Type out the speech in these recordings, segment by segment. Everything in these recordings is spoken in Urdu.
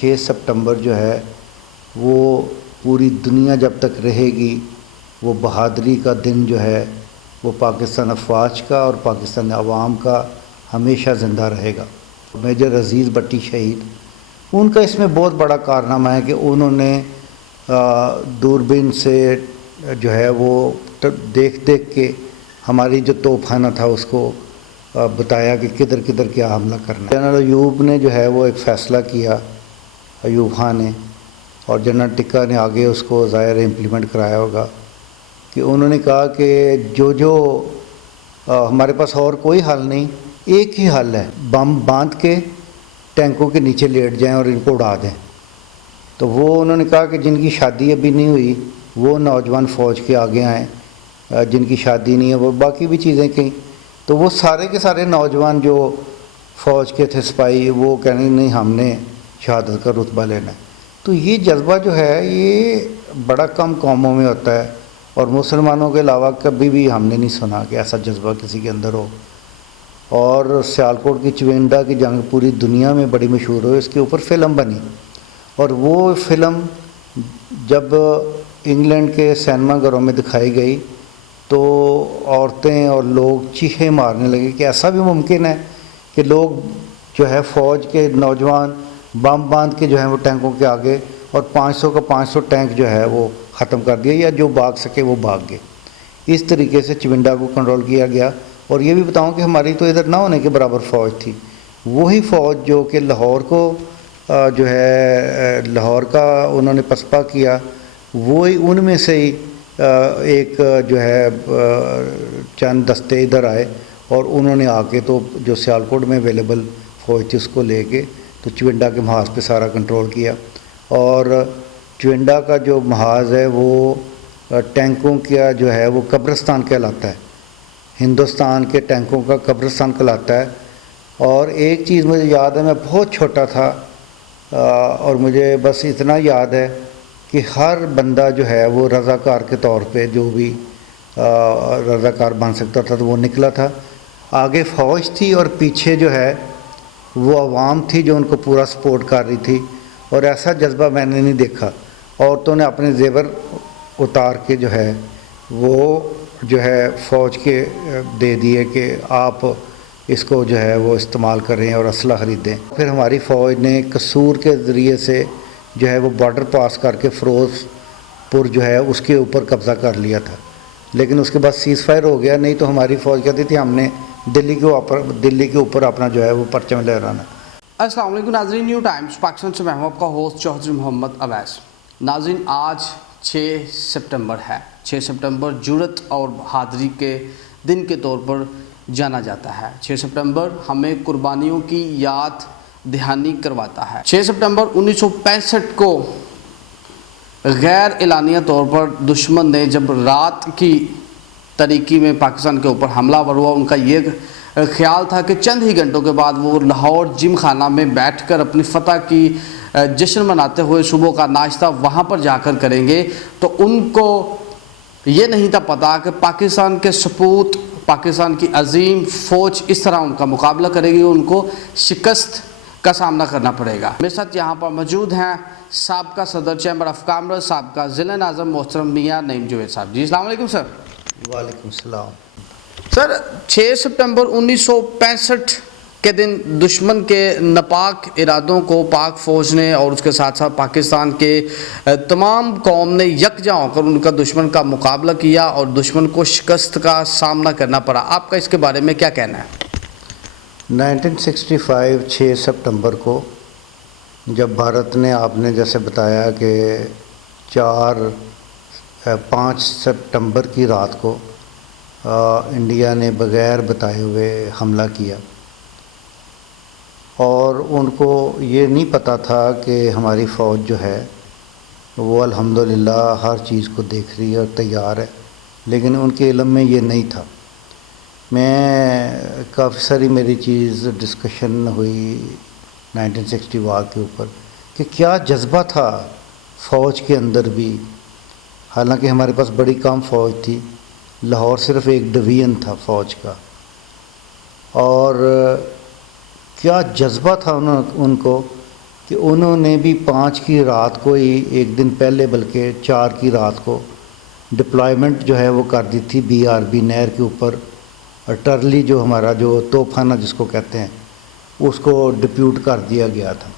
6 ستمبر جو ہے وہ پوری دنیا جب تک رہے گی وہ بہادری کا دن جو ہے وہ پاکستان افواج کا اور پاکستان عوام کا ہمیشہ زندہ رہے گا۔ میجر عزیز بٹی شہید، ان کا اس میں بہت بڑا کارنامہ ہے کہ انہوں نے دوربین سے جو ہے وہ دیکھ کے ہماری جو توپ خانہ تھا اس کو بتایا کہ کدھر کدھر کیا حملہ کرنا ہے۔ جنرل ایوب نے جو ہے وہ ایک فیصلہ کیا، ایوب خان نے، اور جنرل ٹکا نے آگے اس کو ظاہر امپلیمنٹ کرایا ہوگا کہ انہوں نے کہا کہ جو ہمارے پاس اور کوئی حل نہیں، ایک ہی حل ہے، بم باندھ کے ٹینکوں کے نیچے لیٹ جائیں اور ان کو اڑا دیں۔ تو وہ انہوں نے کہا کہ جن کی شادی ابھی نہیں ہوئی وہ نوجوان فوج کے آگے آئیں، جن کی شادی نہیں ہے وہ باقی بھی چیزیں کہیں، تو وہ سارے کے سارے نوجوان جو فوج کے تھے سپاہی، وہ کہنے نہیں ہم نے شہادت کا رتبہ لینا ہے۔ تو یہ جذبہ جو ہے یہ بڑا کم قوموں میں ہوتا ہے، اور مسلمانوں کے علاوہ کبھی بھی ہم نے نہیں سنا کہ ایسا جذبہ کسی کے اندر ہو۔ اور سیالکوٹ کی چونڈا کی جنگ پوری دنیا میں بڑی مشہور ہوئی، اس کے اوپر فلم بنی، اور وہ فلم جب انگلینڈ کے سینما گھروں میں دکھائی گئی تو عورتیں اور لوگ چیخیں مارنے لگے کہ ایسا بھی ممکن ہے کہ لوگ جو ہے فوج کے نوجوان بم باندھ کے جو ہیں وہ ٹینکوں کے آگے، اور 500 کا 500 ٹینک جو ہے وہ ختم کر دیا، یا جو بھاگ سکے وہ بھاگ گئے۔ اس طریقے سے چونڈا کو کنٹرول کیا گیا۔ اور یہ بھی بتاؤں کہ ہماری تو ادھر نہ ہونے کے برابر فوج تھی، وہی فوج جو کہ لاہور کو جو ہے لاہور کا انہوں نے پسپا کیا، وہی ان میں سے ہی ایک جو ہے چند دستے ادھر آئے، اور انہوں نے آ کے تو جو سیالکوٹ میں اویلیبل فوج تھی اس کو لے کے تو چونڈا کے محاذ پہ سارا کنٹرول کیا۔ اور چونڈا کا جو محاذ ہے وہ ٹینکوں کا جو ہے وہ قبرستان کہلاتا ہے، ہندوستان کے ٹینکوں کا قبرستان کہلاتا ہے۔ اور ایک چیز مجھے یاد ہے، میں بہت چھوٹا تھا اور مجھے بس اتنا یاد ہے کہ ہر بندہ جو ہے وہ رضاکار کے طور پہ جو بھی رضاکار بن سکتا تھا تو وہ نکلا تھا۔ آگے فوج تھی اور پیچھے جو ہے وہ عوام تھی جو ان کو پورا سپورٹ کر رہی تھی، اور ایسا جذبہ میں نے نہیں دیکھا۔ عورتوں نے اپنے زیور اتار کے جو ہے وہ جو ہے فوج کے دے دیے کہ آپ اس کو جو ہے وہ استعمال کریں اور اسلحہ خریدیں۔ پھر ہماری فوج نے قصور کے ذریعے سے جو ہے وہ بارڈر پاس کر کے فیروز پور جو ہے اس کے اوپر قبضہ کر لیا تھا، لیکن اس کے بعد سیز فائر ہو گیا، نہیں تو ہماری فوج کہتی تھی ہم نے دلی کے اوپر اپنا جو ہے وہ پرچم لہرانا۔ السلام علیکم ناظرین، نیو ٹائمز پاکستان سے میں ہوں آپ کا ہوسٹ چوہدری محمد اویس۔ ناظرین، آج 6 ستمبر ہے۔ 6 ستمبر جرأت اور بہادری کے دن کے طور پر جانا جاتا ہے۔ 6 ستمبر ہمیں قربانیوں کی یاد دہانی کرواتا ہے۔ 6 ستمبر 1965 کو غیر اعلانیہ طور پر دشمن نے جب رات کی تاریکی میں پاکستان کے اوپر حملہ ور ہوا، ان کا یہ خیال تھا کہ چند ہی گھنٹوں کے بعد وہ لاہور جم خانہ میں بیٹھ کر اپنی فتح کی جشن مناتے ہوئے صبح کا ناشتہ وہاں پر جا کر کریں گے۔ تو ان کو یہ نہیں تھا پتا کہ پاکستان کے سپوت، پاکستان کی عظیم فوج اس طرح ان کا مقابلہ کرے گی، ان کو شکست کا سامنا کرنا پڑے گا۔ میرے ساتھ یہاں پر موجود ہیں سابقہ صدر چیمبر آف کامرس، سابقہ ضلع ناظم محترم میاں نعیم جوید صاحب۔ جی السلام علیکم سر۔ وعلیکم السلام۔ سر، 6 ستمبر 1965 کے دن دشمن کے ناپاک ارادوں کو پاک فوج نے اور اس کے ساتھ ساتھ پاکستان کے تمام قوم نے یکجا ہو کر ان کا دشمن کا مقابلہ کیا اور دشمن کو شکست کا سامنا کرنا پڑا۔ آپ کا اس کے بارے میں کیا کہنا ہے؟ 1965 6 ستمبر کو جب بھارت نے، آپ نے جیسے بتایا کہ 5 ستمبر کی رات کو انڈیا نے بغیر بتائے ہوئے حملہ کیا، اور ان کو یہ نہیں پتہ تھا کہ ہماری فوج جو ہے وہ الحمدللہ ہر چیز کو دیکھ رہی ہے اور تیار ہے، لیکن ان کے علم میں یہ نہیں تھا۔ میں کافی ساری میری چیز ڈسکشن ہوئی 1960 وار کے اوپر کہ کیا جذبہ تھا فوج کے اندر بھی، حالانکہ ہمارے پاس بڑی کم فوج تھی، لاہور صرف ایک ڈویژن تھا فوج کا، اور کیا جذبہ تھا ان کو کہ انہوں نے بھی 5 کی رات کو ہی ایک دن پہلے بلکہ 4 کی رات کو ڈپلائمنٹ جو ہے وہ کر دی تھی BRB نہر کے اوپر، اور ٹرلی جو ہمارا جو توپ خانہ جس کو کہتے ہیں اس کو ڈپیوٹ کر دیا گیا تھا،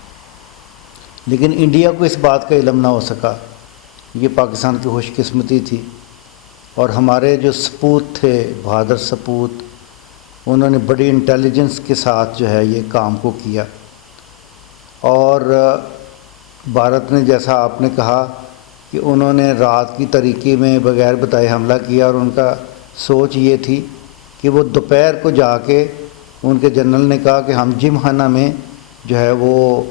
لیکن انڈیا کو اس بات کا علم نہ ہو سکا۔ یہ پاکستان کی خوش قسمتی تھی، اور ہمارے جو سپوت تھے بہادر سپوت، انہوں نے بڑی انٹیلیجنس کے ساتھ جو ہے یہ کام کو کیا، اور بھارت نے جیسا آپ نے کہا کہ انہوں نے رات کی طریقے میں بغیر بتائے حملہ کیا، اور ان کا سوچ یہ تھی کہ وہ دوپہر کو جا کے ان کے جنرل نے کہا کہ ہم جم خانہ میں جو ہے وہ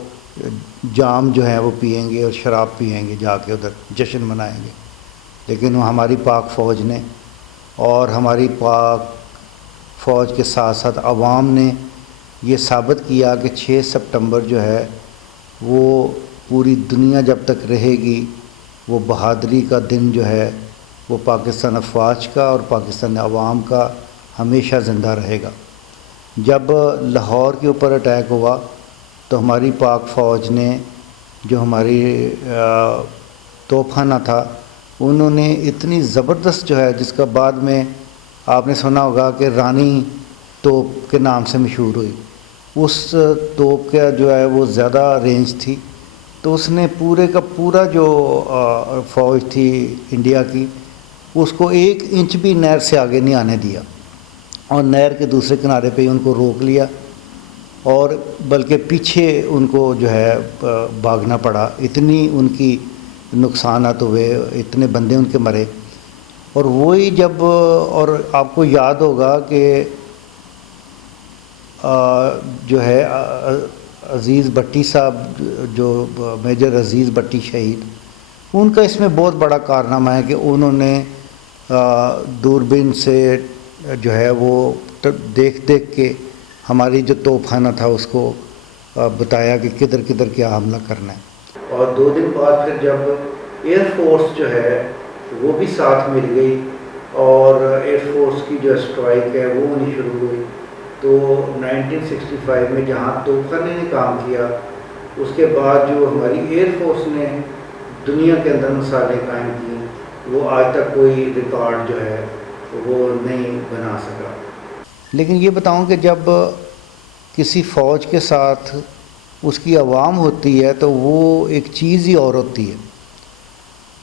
جام جو ہے وہ پئیں گے اور شراب پئیں گے، جا کے ادھر جشن منائیں گے، لیکن وہ ہماری پاک فوج نے اور ہماری پاک فوج کے ساتھ ساتھ عوام نے یہ ثابت کیا کہ 6 سپٹمبر جو ہے وہ پوری دنیا جب تک رہے گی وہ بہادری کا دن جو ہے وہ پاکستان افواج کا اور پاکستان عوام کا ہمیشہ زندہ رہے گا۔ جب لاہور کے اوپر اٹیک ہوا تو ہماری پاک فوج نے جو ہماری توپ خانہ تھا، انہوں نے اتنی زبردست جو ہے، جس کا بعد میں آپ نے سنا ہوگا کہ رانی توپ کے نام سے مشہور ہوئی، اس توپ کا جو ہے وہ زیادہ رینج تھی، تو اس نے پورے کا پورا جو فوج تھی انڈیا کی، اس کو 1 انچ بھی نہر سے آگے نہیں آنے دیا، اور نہر کے دوسرے کنارے پہ ہی ان کو روک لیا، اور بلکہ پیچھے ان کو جو ہے بھاگنا پڑا، اتنی ان کی نقصانات ہوئے، اتنے بندے ان کے مرے۔ اور وہی جب، اور آپ کو یاد ہوگا کہ جو ہے عزیز بھٹی صاحب، جو میجر عزیز بھٹی شہید، ان کا اس میں بہت بڑا کارنامہ ہے کہ انہوں نے دوربین سے جو ہے وہ دیکھ کے ہماری جو توپ خانہ تھا اس کو بتایا کہ کدھر کدھر کیا حملہ کرنا ہے۔ اور 2 دن بعد پھر جب ایئر فورس جو ہے وہ بھی ساتھ مل گئی، اور ایئر فورس کی جو اسٹرائک ہے وہ ہونی شروع ہوئی، تو 1965 میں جہاں توپ خانے نے کام کیا، اس کے بعد جو ہماری ایئر فورس نے دنیا کے اندر مثالیں قائم کی، وہ آج تک کوئی ریکارڈ جو ہے وہ نہیں بنا سکا۔ لیکن یہ بتاؤں کہ جب کسی فوج کے ساتھ اس کی عوام ہوتی ہے تو وہ ایک چیز ہی اور ہوتی ہے۔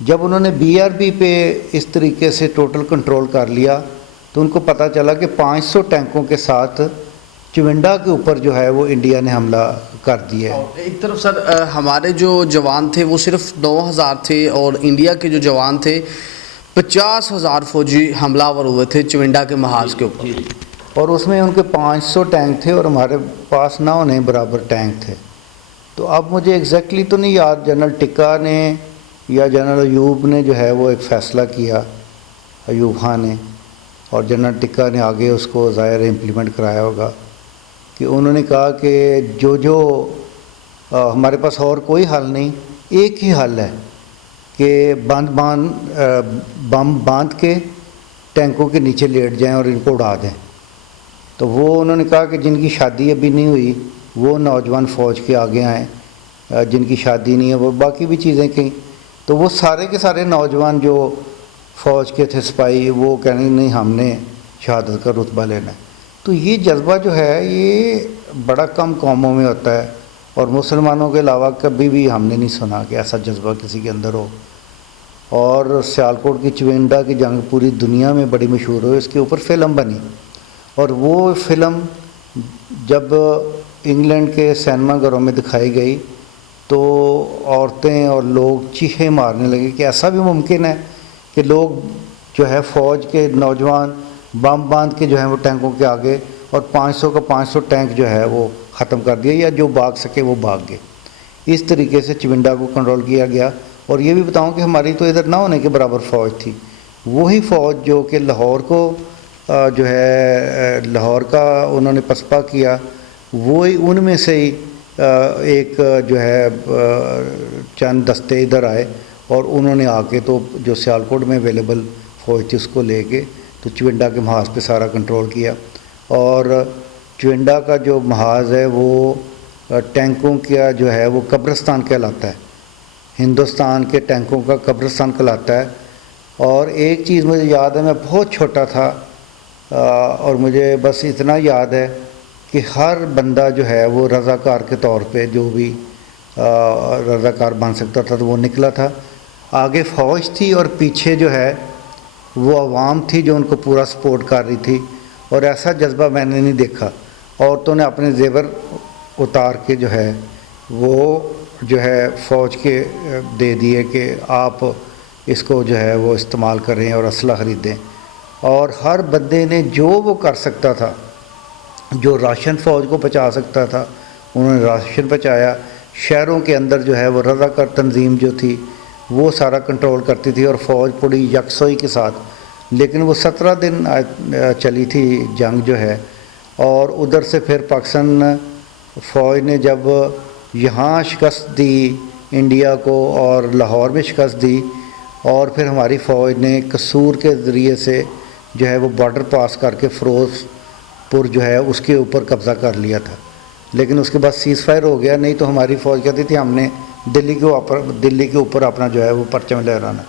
جب انہوں نے BRB پہ اس طریقے سے ٹوٹل کنٹرول کر لیا تو ان کو پتہ چلا کہ 500 ٹینکوں کے ساتھ چونڈا کے اوپر جو ہے وہ انڈیا نے حملہ کر دیا ہے۔ ایک طرف سر ہمارے جو جوان تھے وہ صرف 9000 تھے، اور انڈیا کے جو جوان تھے 50,000 فوجی حملہ آور ہوئے تھے چونڈا کے محاذ کے اوپر، اور اس میں ان کے 500 ٹینک تھے اور ہمارے پاس 9 نہیں برابر ٹینک تھے۔ تو اب مجھے ایگزیکٹلی تو نہیں یاد، جنرل ٹکا نے یا جنرل ایوب نے جو ہے وہ ایک فیصلہ کیا، ایوب خان نے، اور جنرل ٹکا نے آگے اس کو ظاہر امپلیمنٹ کرایا ہوگا، کہ انہوں نے کہا کہ جو ہمارے پاس اور کوئی حل نہیں، ایک ہی حل ہے کہ بم باندھ کے ٹینکوں کے نیچے لیٹ جائیں اور ان کو اڑا دیں۔ تو وہ انہوں نے کہا کہ جن کی شادی ابھی نہیں ہوئی وہ نوجوان فوج کے آگے آئیں، جن کی شادی نہیں ہے وہ باقی بھی چیزیں کہیں، تو وہ سارے کے سارے نوجوان جو فوج کے تھے سپاہی، وہ کہنے نہیں ہم نے شہادت کا رتبہ لینا ہے۔ تو یہ جذبہ جو ہے یہ بڑا کم قوموں میں ہوتا ہے، اور مسلمانوں کے علاوہ کبھی بھی ہم نے نہیں سنا کہ ایسا جذبہ کسی کے اندر ہو۔ اور سیالکوٹ کی چونڈا کی جنگ پوری دنیا میں بڑی مشہور ہوئی، اس کے اوپر فلم بنی، اور وہ فلم جب انگلینڈ کے سینما گھروں میں دکھائی گئی تو عورتیں اور لوگ چیخیں مارنے لگے کہ ایسا بھی ممکن ہے کہ لوگ جو ہے فوج کے نوجوان بم باندھ کے جو ہیں وہ ٹینکوں کے آگے، اور 500 کا 500 ٹینک جو ہے وہ ختم کر دیا، یا جو بھاگ سکے وہ بھاگ گئے۔ اس طریقے سے چونڈا کو کنٹرول کیا گیا۔ اور یہ بھی بتاؤں کہ ہماری تو ادھر نہ ہونے کے برابر فوج تھی، وہی فوج جو کہ لاہور کو جو ہے لاہور کا انہوں نے پسپا کیا، وہی ان میں سے ہی ایک جو ہے چند دستے ادھر آئے، اور انہوں نے آ کے تو جو سیالکوٹ میں اویلیبل فوج تھی اس کو لے کے تو چونڈا کے محاذ پہ سارا کنٹرول کیا۔ اور چونڈا کا جو محاذ ہے وہ ٹینکوں کا جو ہے وہ قبرستان کہلاتا ہے، ہندوستان کے ٹینکوں کا قبرستان کہلاتا ہے۔ اور ایک چیز مجھے یاد ہے، میں بہت چھوٹا تھا اور مجھے بس اتنا یاد ہے کہ ہر بندہ جو ہے وہ رضاکار کے طور پہ جو بھی رضاکار بن سکتا تھا تو وہ نکلا تھا۔ آگے فوج تھی اور پیچھے جو ہے وہ عوام تھی جو ان کو پورا سپورٹ کر رہی تھی، اور ایسا جذبہ میں نے نہیں دیکھا۔ عورتوں نے اپنے زیور اتار کے جو ہے وہ جو ہے فوج کے دے دیے کہ آپ اس کو جو ہے وہ استعمال کریں اور اسلحہ خریدیں، اور ہر بندے نے جو وہ کر سکتا تھا، جو راشن فوج کو پہنچا سکتا تھا انہوں نے راشن پہنچایا۔ شہروں کے اندر جو ہے وہ رضاکار تنظیم جو تھی وہ سارا کنٹرول کرتی تھی، اور فوج پوری یکسوئی کے ساتھ، لیکن وہ 17 دن چلی تھی جنگ جو ہے۔ اور ادھر سے پھر پاکستان فوج نے جب یہاں شکست دی انڈیا کو اور لاہور میں شکست دی، اور پھر ہماری فوج نے قصور کے ذریعے سے جو ہے وہ بارڈر پاس کر کے فیروز پور جو ہے اس کے اوپر قبضہ کر لیا تھا، لیکن اس کے بعد سیز فائر ہو گیا، نہیں تو ہماری فوج کہتی تھی ہم نے دلی کے اوپر اپنا جو ہے وہ پرچم لہرانا۔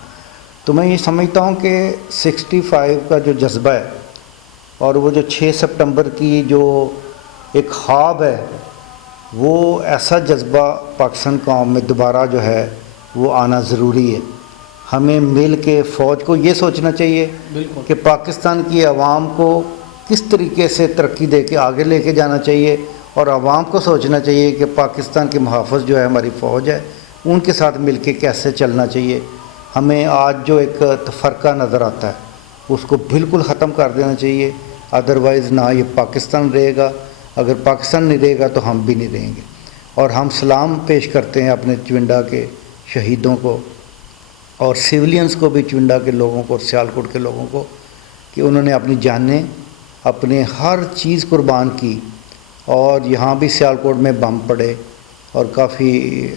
تو میں یہ سمجھتا ہوں کہ 65 کا جو جذبہ ہے اور وہ جو 6 سپٹمبر کی جو ایک خواب ہے، وہ ایسا جذبہ پاکستان قوم میں دوبارہ جو ہے وہ آنا ضروری ہے۔ ہمیں مل کے فوج کو یہ سوچنا چاہیے کہ پاکستان کی عوام کو کس طریقے سے ترقی دے کے آگے لے کے جانا چاہیے، اور عوام کو سوچنا چاہیے کہ پاکستان کے محافظ جو ہے ہماری فوج ہے ان کے ساتھ مل کے کیسے چلنا چاہیے۔ ہمیں آج جو ایک تفرقہ نظر آتا ہے اس کو بالکل ختم کر دینا چاہیے، ادروائز نہ یہ پاکستان رہے گا، اگر پاکستان نہیں رہے گا تو ہم بھی نہیں رہیں گے۔ اور ہم سلام پیش کرتے ہیں اپنے چونڈا کے شہیدوں کو اور سیولینز کو بھی، چونڈا کے لوگوں کو، سیالکوٹ کے لوگوں کو، کہ انہوں نے اپنی جانیں، اپنے ہر چیز قربان کی، اور یہاں بھی سیالکوٹ میں بم پڑے اور کافی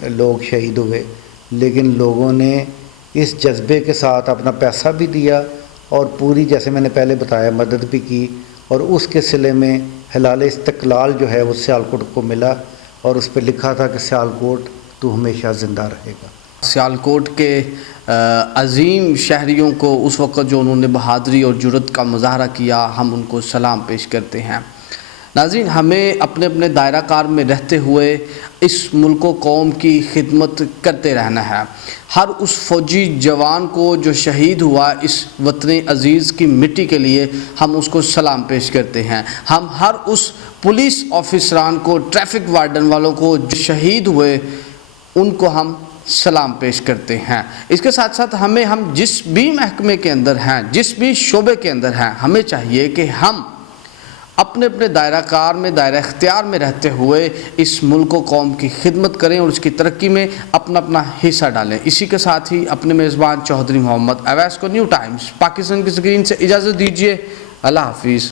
لوگ شہید ہوئے، لیکن لوگوں نے اس جذبے کے ساتھ اپنا پیسہ بھی دیا اور پوری، جیسے میں نے پہلے بتایا، مدد بھی کی، اور اس کے صلے میں ہلال استقلال جو ہے وہ سیالکوٹ کو ملا، اور اس پہ لکھا تھا کہ سیالکوٹ تو ہمیشہ زندہ رہے گا۔ سیالکوٹ کے عظیم شہریوں کو اس وقت جو انہوں نے بہادری اور جرأت کا مظاہرہ کیا، ہم ان کو سلام پیش کرتے ہیں۔ ناظرین، ہمیں اپنے اپنے دائرہ کار میں رہتے ہوئے اس ملک و قوم کی خدمت کرتے رہنا ہے۔ ہر اس فوجی جوان کو جو شہید ہوا اس وطن عزیز کی مٹی کے لیے، ہم اس کو سلام پیش کرتے ہیں۔ ہم ہر اس پولیس آفیسران کو، ٹریفک وارڈن والوں کو جو شہید ہوئے، ان کو ہم سلام پیش کرتے ہیں۔ اس کے ساتھ ساتھ ہم جس بھی محکمے کے اندر ہیں، جس بھی شعبے کے اندر ہیں، ہمیں چاہیے کہ ہم اپنے اپنے دائرہ کار میں، دائرہ اختیار میں رہتے ہوئے اس ملک و قوم کی خدمت کریں اور اس کی ترقی میں اپنا اپنا حصہ ڈالیں۔ اسی کے ساتھ ہی اپنے میزبان چوہدری محمد اویس کو نیو ٹائمز پاکستان کی سکرین سے اجازت دیجیے۔ اللہ حافظ۔